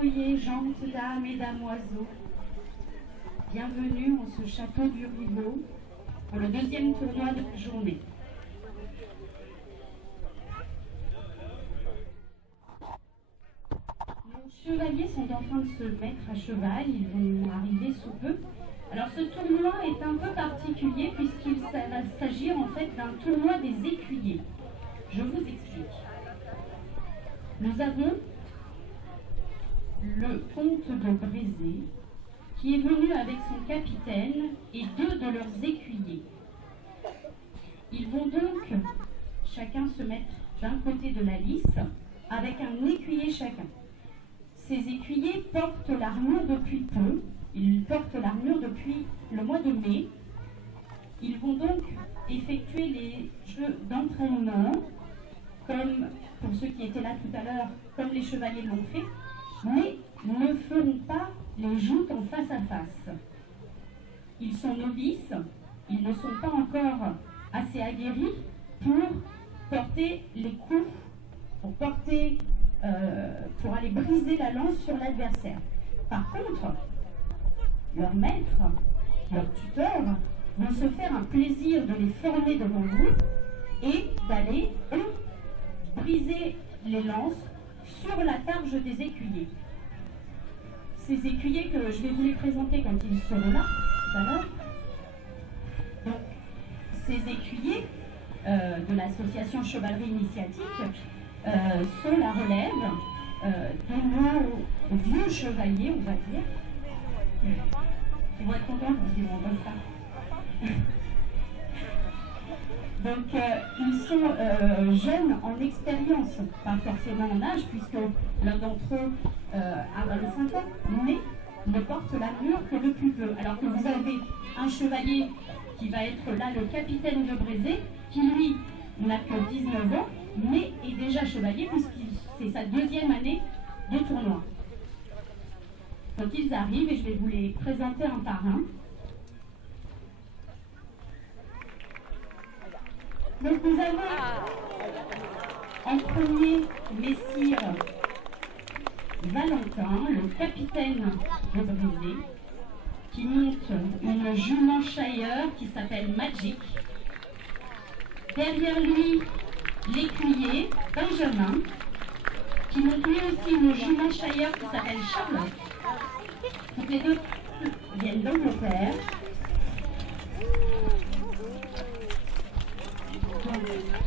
Oyez, oyez, gentes dames et damoiseaux, bienvenue en ce château du Rivaux pour le deuxième tournoi de la journée. Nos chevaliers sont en train de se mettre à cheval, ils vont arriver sous peu. Alors ce tournoi est un peu particulier puisqu'il va s'agir en fait d'un tournoi des écuyers. Je vous explique. Nous avons le comte de Brézé qui est venu avec son capitaine et 2 de leurs écuyers. Ils vont donc chacun se mettre d'un côté de la liste avec un écuyer chacun. Ces écuyers portent l'armure depuis peu, ils portent l'armure depuis le mois de mai. Ils vont donc effectuer les jeux d'entraînement, comme pour ceux qui étaient là tout à l'heure, comme les chevaliers l'ont fait, mais ne feront pas les joutes en face à face. Ils sont novices, ils ne sont pas encore assez aguerris pour porter les coups, pour aller briser la lance sur l'adversaire. Par contre, leur maître, leur tuteur, vont se faire un plaisir de les former devant vous et d'aller, eux, briser les lances sur la targe des écuyers. Ces écuyers que je vais vous les présenter quand ils seront là, tout à l'heure. Donc, ces écuyers de l'association Chevalerie Initiatique sont la relève de nos vieux chevaliers, on va dire. Ils vont être contents parce qu'ils vont entendre ça. Donc, ils sont jeunes en expérience, pas forcément en âge, puisque l'un d'entre eux a 25 ans, mais ne porte l'armure que depuis peu. Alors que vous avez un chevalier qui va être là, le capitaine de Brézé, qui lui n'a que 19 ans, mais est déjà chevalier, puisque c'est sa 2e année de tournoi. Donc ils arrivent et je vais vous les présenter un par un. Donc nous avons en premier messire Valentin, le capitaine de Brézé, qui monte une jument Shire qui s'appelle Magic. Derrière lui, l'écuyer Benjamin, qui monte lui aussi une jument Shire qui s'appelle Charlotte. Toutes les deux viennent d'Angleterre.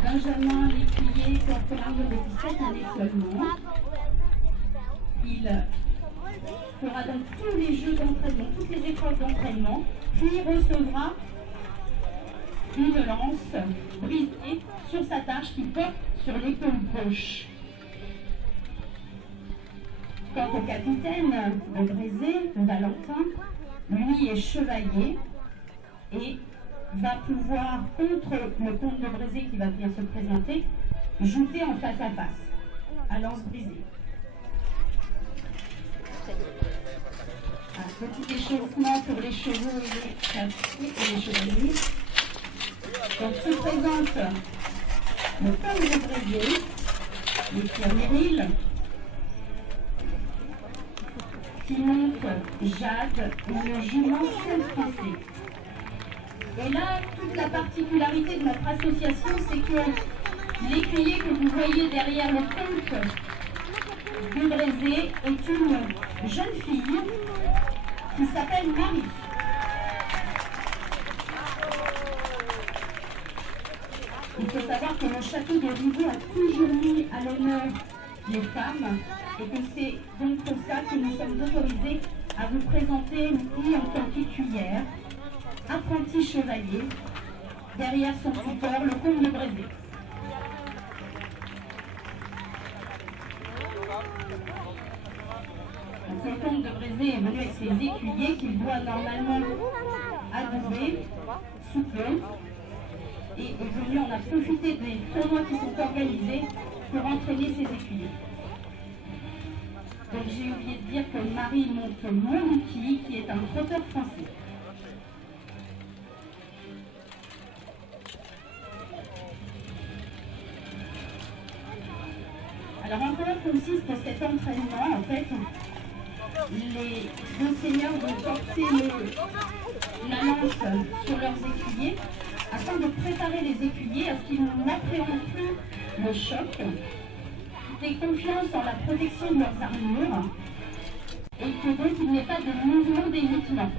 Benjamin, l'écuyer, porte l'armure depuis 7 années seulement. Il fera donc tous les jeux d'entraînement, toutes les épreuves d'entraînement, puis recevra une lance brisée sur sa targe qu'il porte sur l'épaule gauche. Quant au capitaine de Brézé, Valentin, lui est chevalier et va pouvoir, contre le comte de Brézé qui va venir se présenter, jouter en face à face, à lance brisée. Un petit échauffement pour les chevaux et les chevaliers. Donc se présente le comte de Brézé, le Pierre Méril, qui monte Jade, une jument seul français. Et là, toute la particularité de notre association, c'est que l'écuyer que vous voyez derrière le comte de Brézé est une jeune fille qui s'appelle Marie. Il faut savoir que le château de Rivaux a toujours mis à l'honneur les femmes et que c'est donc pour ça que nous sommes autorisés à vous présenter Marie en tant qu'écuyère, apprenti chevalier, derrière son tuteur, le comte de Brézé. Donc, le comte de Brézé est venu avec ses écuyers qu'il doit normalement adouber sous peu et est venu en a profité des tournois qui sont organisés pour entraîner ses écuyers. Donc j'ai oublié de dire que Marie monte Montlucky, qui est un trotteur français. Alors en quoi consiste cet entraînement? En fait, les deux seigneurs vont porter la lance sur leurs écuyers afin de préparer les écuyers à ce qu'ils n'appréhendent plus le choc, qu'ils aient confiance en la protection de leurs armures et que donc il n'y ait pas de mouvement d'évitement.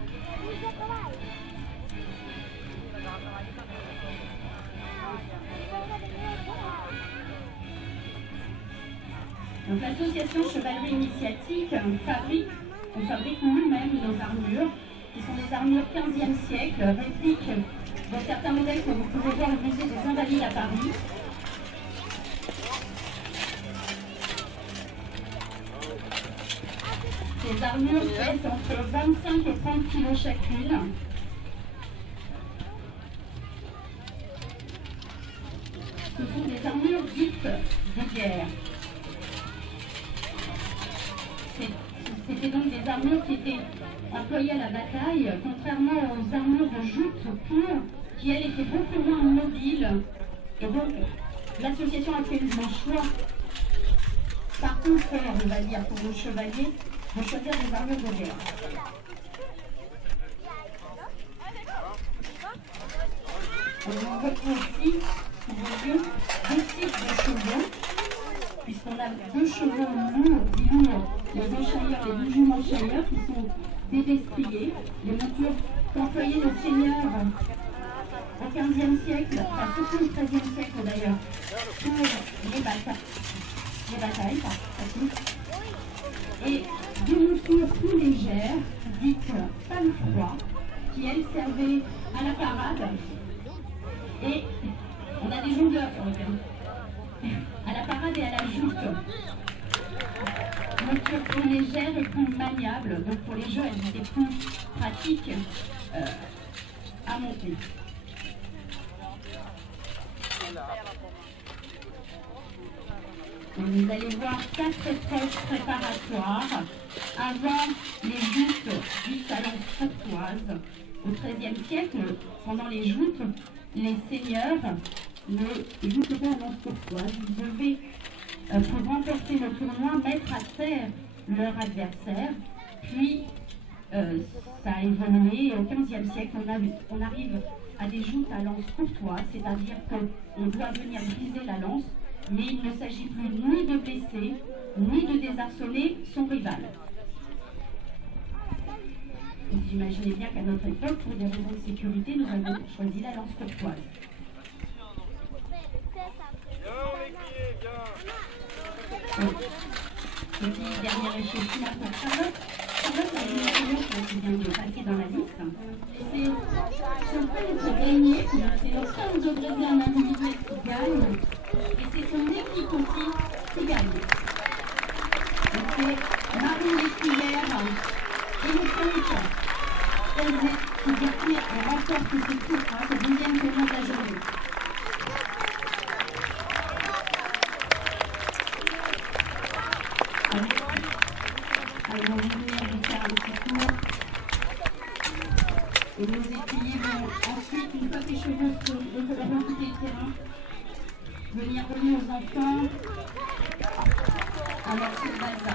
Donc l'association Chevalerie Initiatique on fabrique nous-mêmes nos armures, qui sont des armures 15e siècle, répliques de certains modèles que vous pouvez voir au musée des Invalides à Paris. Ces armures pèsent entre 25 et 30 kg chacune. Ce sont des armures dites de guerre. C'était donc des armures qui étaient employées à la bataille, contrairement aux armures de joute pure, qui elles étaient beaucoup moins mobiles. Et donc, l'association a fait le choix, par confort, on va dire, pour nos chevaliers, de choisir des armures de guerre. On retrouve ici, sous vos yeux, deux types de chevaux, puisqu'on a deux chevaux lourds, les deux chailleurs, les deux juments chailleurs, qui sont des destriers, les montures qu'employaient nos seigneurs au XVe siècle, enfin surtout au XIIIe siècle d'ailleurs, pour les batailles, et des montures plus légères, dites palefroid, qui elles servaient à la parade, et on a des jongleurs sur le terrain, à la parade et à la joute. Monture plus légère et plus maniable, donc pour les jeux elles étaient plus pratiques à monter. Donc vous allez voir 4 épreuves préparatoires avant les joutes dites à lance courtoise. Au XIIIe siècle, pendant les joutes, les seigneurs ne joutaient pas à lance courtoise. Ils devaient, pour remporter le tournoi, mettre à terre leur adversaire. Puis, ça a évolué. Au XVe siècle, on arrive à des joutes à lance courtoise, c'est-à-dire qu'on doit venir briser la lance, mais il ne s'agit plus ni de blesser, ni de désarçonner son rival. Vous imaginez bien qu'à notre époque, pour des raisons de sécurité, nous avons choisi la lance courtoise. Petit dernier échauffement pour Charlotte. Charlotte a une expérience qui vient de passer dans la liste. C'est pas le gagner, c'est l'ensemble de Brésil un individuel qui gagne, et c'est son équipe aussi qui gagne. Donc c'est Marie Lécuyer et le coach qui remporte ce titre, ce deuxième tournoi de la journée. Alors, on va venir faire un petit tour. Et nos écuyers vont ensuite, une fois que les chevaux auront quitté le terrain, venir donner aux enfants un morceau de balsa.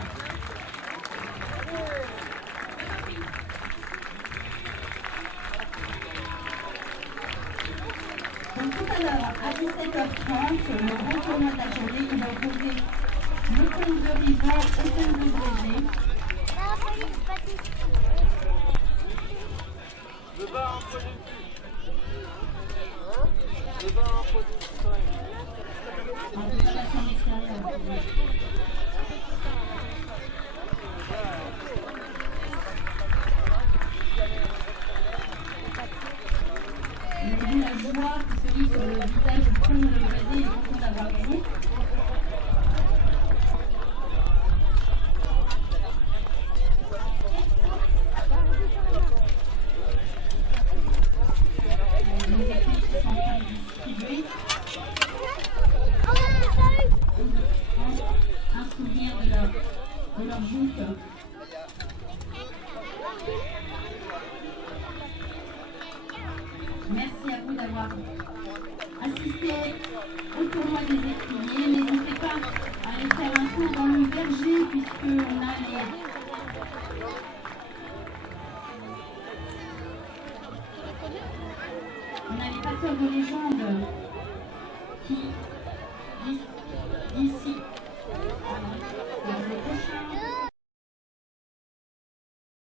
Donc tout à l'heure, à 17h30, le grand tournoi de la journée, il va opposer le comte de Rivaux au comte de Brégé. Le bas en position. Le bas en position. En préparation extérieure. Vous avez vu la joie qui se lit sur le visage du comte de Brégé, il est content d'avoir gagné. Un souvenir de leur joute. Merci à vous d'avoir assisté au tournoi des écuyers. N'hésitez pas à aller faire un tour dans le verger puisqu'on a On a les passeurs de légende qui d'ici